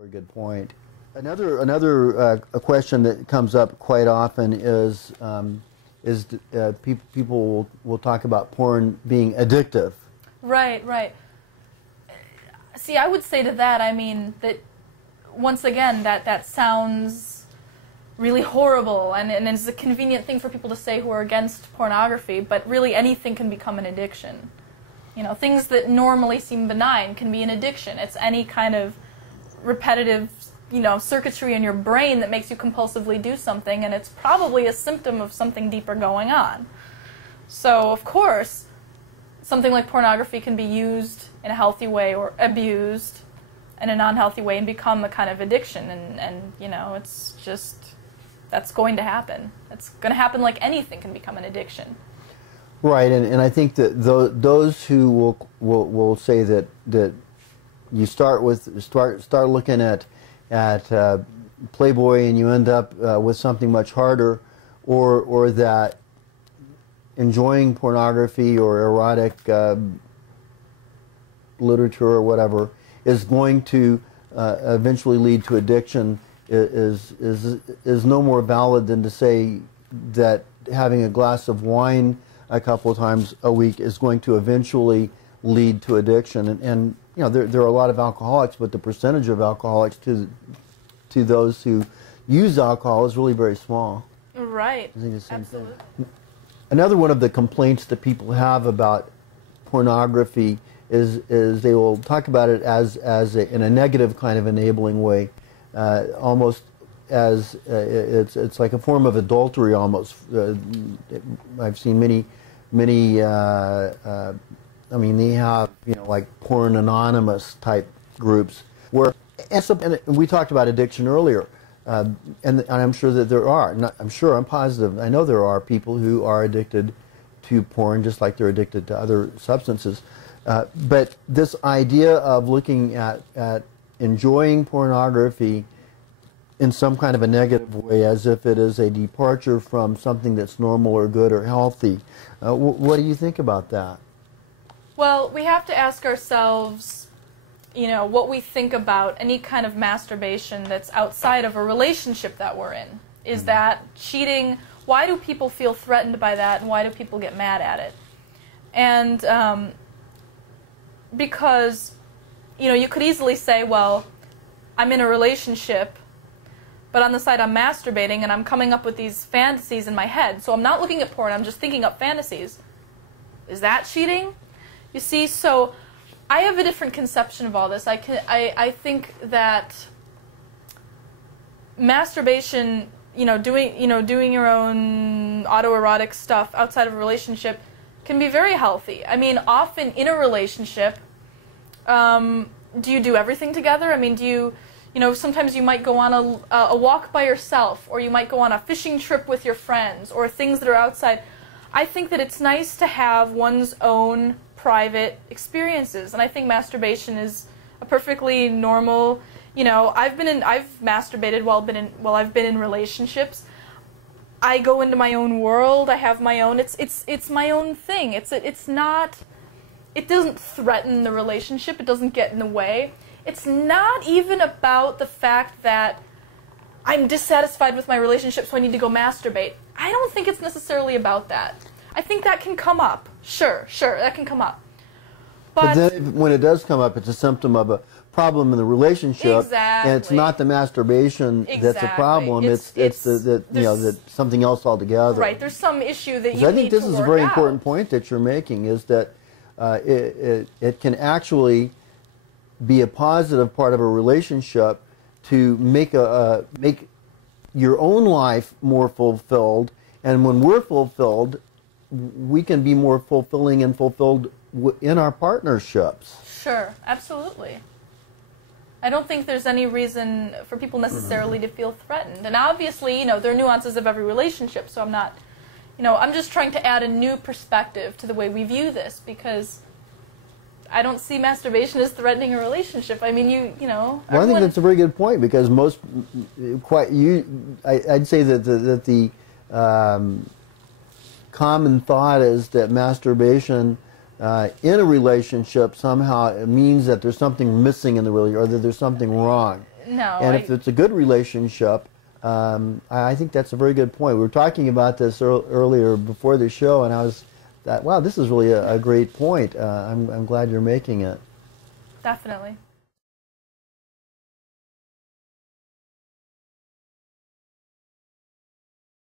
Very good point. Another question that comes up quite often is people will talk about porn being addictive. Right, right. See, I would say to that, I mean, that once again, that sounds really horrible, and it's a convenient thing for people to say who are against pornography, but really anything can become an addiction. You know, things that normally seem benign can be an addiction. It's any kind of repetitive, you know, circuitry in your brain that makes you compulsively do something, and it's probably a symptom of something deeper going on. So, of course, something like pornography can be used in a healthy way or abused in a non-healthy way and become a kind of addiction, and you know, it's just, that's going to happen. It's going to happen like anything can become an addiction. Right, and I think that those who will say that you start looking at Playboy and you end up with something much harder, or that enjoying pornography or erotic literature or whatever is going to eventually lead to addiction is no more valid than to say that having a glass of wine a couple of times a week is going to eventually lead to addiction. And you know, there are a lot of alcoholics, but the percentage of alcoholics to those who use alcohol is really very small. Right. I think the same Absolutely. thing. Another one of the complaints that people have about pornography is they will talk about it in a negative kind of enabling way, almost as it's like a form of adultery almost. I've seen many. I mean, they have, you know, like Porn Anonymous type groups where, and we talked about addiction earlier, and I'm sure that there are. I'm positive. I know there are people who are addicted to porn just like they're addicted to other substances. But this idea of looking at enjoying pornography in some kind of a negative way, as if it is a departure from something that's normal or good or healthy. What do you think about that? Well, we have to ask ourselves, you know, what we think about any kind of masturbation that's outside of a relationship that we're in. Is that cheating? Why do people feel threatened by that, and why do people get mad at it? And because, you know, you could easily say, well, I'm in a relationship, but on the side I'm masturbating and I'm coming up with these fantasies in my head. So I'm not looking at porn, I'm just thinking up fantasies. Is that cheating? You see, so I have a different conception of all this. I think that masturbation, doing your own autoerotic stuff outside of a relationship can be very healthy. I mean, often in a relationship, do you do everything together? I mean, sometimes you might go on a walk by yourself, or you might go on a fishing trip with your friends, or things that are outside. I think that it's nice to have one's own private experiences, and I think masturbation is a perfectly normal. I've masturbated while I've been in relationships. I go into my own world. I have my own. It's my own thing. It's not. It doesn't threaten the relationship. It doesn't get in the way. It's not even about the fact that I'm dissatisfied with my relationship, so I need to go masturbate. I don't think it's necessarily about that. I think that can come up. Sure, that can come up. But then when it does come up, it's a symptom of a problem in the relationship. Exactly. And it's not the masturbation that's a problem. It's that something else altogether. Right. There's some issue that you need to work out. I think this is a very important point that you're making, is that it can actually be a positive part of a relationship to make your own life more fulfilled, and when we're fulfilled, we can be more fulfilling and fulfilled in our partnerships. Sure, absolutely. I don't think there's any reason for people necessarily to feel threatened. And obviously, there are nuances of every relationship, so I'm not, I'm just trying to add a new perspective to the way we view this, because I don't see masturbation as threatening a relationship. I mean, Well, I think that's a very good point, because I'd say that the common thought is that masturbation in a relationship somehow means that there's something missing in the relationship, or that there's something wrong. No, No. And if it's a good relationship, I think that's a very good point. We were talking about this earlier before the show, and I was wow, this is really a great point. I'm glad you're making it. Definitely.